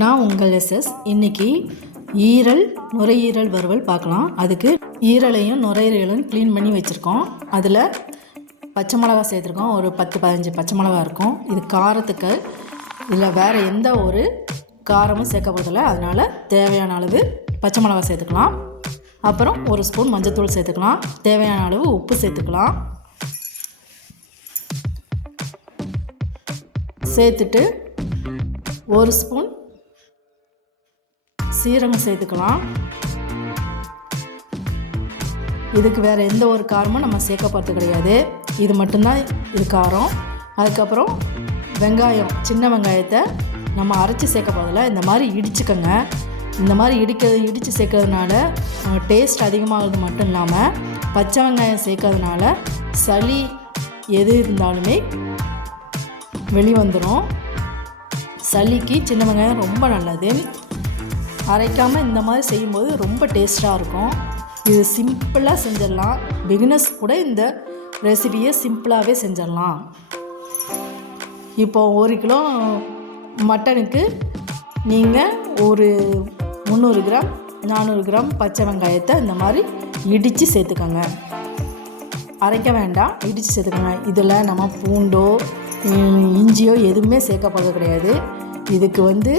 நான் உங்கள் எஸ்எஸ். இன்றைக்கி ஈரல் நுரையீரல் வறுவல் பார்க்கலாம். அதுக்கு ஈரலையும் நுரையீரலையும் க்ளீன் பண்ணி வச்சுருக்கோம். அதில் பச்சை மிளகா சேர்த்துருக்கோம். ஒரு 10-15 பச்சை மிளகா இருக்கும். இது காரத்துக்கு இதில் வேறு எந்த ஒரு காரமும் சேர்க்க போதில்லை. அதனால் தேவையான அளவு பச்சை மிளகா சேர்த்துக்கலாம். அப்புறம் ஒரு ஸ்பூன் மஞ்சள்தூள் சேர்த்துக்கலாம். தேவையான அளவு உப்பு சேர்த்துக்கலாம். சேர்த்துட்டு ஒரு ஸ்பூன் சீரகம் சேர்த்துக்கலாம். இதுக்கு வேறு எந்த ஒரு காரமும் நம்ம சேர்க்க போகிறது கிடையாது. இது மட்டும்தான் இது காரம். அதுக்கப்புறம் வெங்காயம், சின்ன வெங்காயத்தை நம்ம அரைச்சி சேர்க்க போதில்லை. இந்த மாதிரி இடிச்சுக்கோங்க. இந்த மாதிரி இடித்து சேர்க்கறதுனால டேஸ்ட் அதிகமாகிறது மட்டும் இல்லாமல் பச்சை வெங்காயம் சேர்க்கறதுனால சளி எது இருந்தாலுமே வெளிவந்துடும். சளிக்கு சின்ன வெங்காயம் ரொம்ப நல்லது. அரைக்காமல் இந்த மாதிரி செய்யும்போது ரொம்ப டேஸ்ட்டாக இருக்கும். இது சிம்பிளாக செஞ்சிடலாம். பிகினர்ஸ் கூட இந்த ரெசிபியை சிம்பிளாகவே செஞ்சிடலாம். இப்போ 1 கிலோ மட்டனுக்கு நீங்கள் ஒரு 300 கிராம் 400 கிராம் பச்சை வெங்காயத்தை இந்த மாதிரி இடித்து சேர்த்துக்கோங்க. அரைக்க வேண்டாம், இடித்து சேர்த்துக்கோங்க. இதில் நம்ம பூண்டோ இஞ்சியோ எதுவுமே சேர்க்க போகிறது கிடையாது. இதுக்கு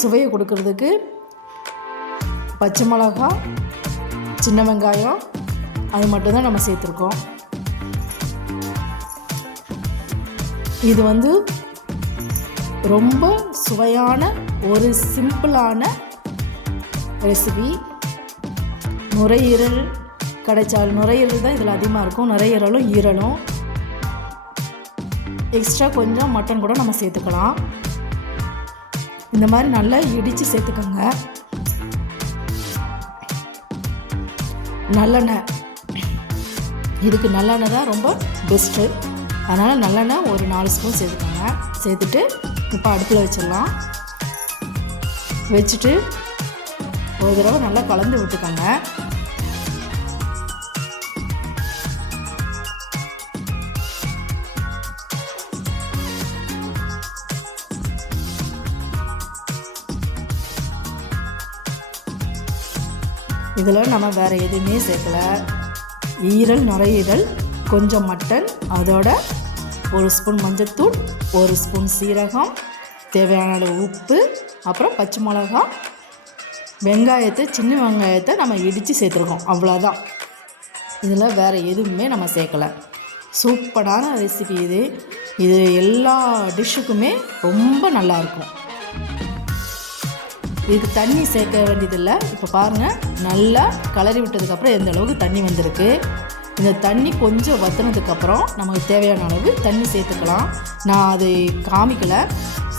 சுவையை கொடுக்கறதுக்கு பச்சை மிளகா, சின்ன வெங்காயம் அது மட்டும்தான் நம்ம சேர்த்துருக்கோம். இது ரொம்ப சுவையான ஒரு சிம்பிளான ரெசிபி. நுரையீரல் கிடைச்சால் நுரையீரல் தான் இதில் அதிகமாக இருக்கும். நுரையீரலும் ஈரலும் எக்ஸ்ட்ரா கொஞ்சம் மட்டன் கூட நம்ம சேர்த்துக்கலாம். இந்த மாதிரி நல்லா இடித்து சேர்த்துக்கோங்க. நல்லெண்ணெய், இதுக்கு நல்லெண்ணெய் தான் ரொம்ப பெஸ்ட்டு. அதனால் நல்லெண்ணெய் ஒரு 4 ஸ்பூன் சேர்த்துக்கோங்க. சேர்த்துட்டு இப்போ அடுப்பில் வச்சிடலாம். வச்சுட்டு ஒரு தடவை நல்லா கலந்து விட்டுக்கோங்க. இதில் நம்ம வேறு எதுவுமே சேர்க்கலை. ஈரல், நுரையீரல், கொஞ்சம் மட்டன், அதோட ஒரு ஸ்பூன் மஞ்சள்தூள், ஒரு ஸ்பூன் சீரகம், தேவையான அளவு உப்பு, அப்புறம் பச்சை மிளகா, வெங்காயத்தை, சின்ன வெங்காயத்தை நம்ம இடித்து சேர்த்துருக்கோம். அவ்வளோதான். இதில் வேறு எதுவுமே நம்ம சேர்க்கலை. சூப்பரான ரெசிபி இது. இது எல்லா டிஷ்ஷுக்குமே ரொம்ப நல்லாயிருக்கும். இதுக்கு தண்ணி சேர்க்க வேண்டியதில்லை. இப்போ பாருங்கள், நல்லா கலரி விட்டதுக்கப்புறம் எந்த அளவுக்கு தண்ணி வந்திருக்கு. இந்த தண்ணி கொஞ்சம் வற்றினதுக்கப்புறம் நமக்கு தேவையான அளவு தண்ணி சேர்த்துக்கலாம். நான் அது காமிக்கலை.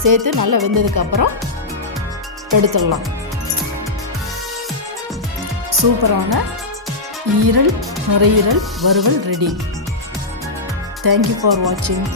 சேர்த்து நல்லா வெந்ததுக்கப்புறம் எடுத்துடலாம். சூப்பரான ஈரல் நுரையீரல் வறுவல் ரெடி. தேங்க்யூ ஃபார் வாட்சிங்.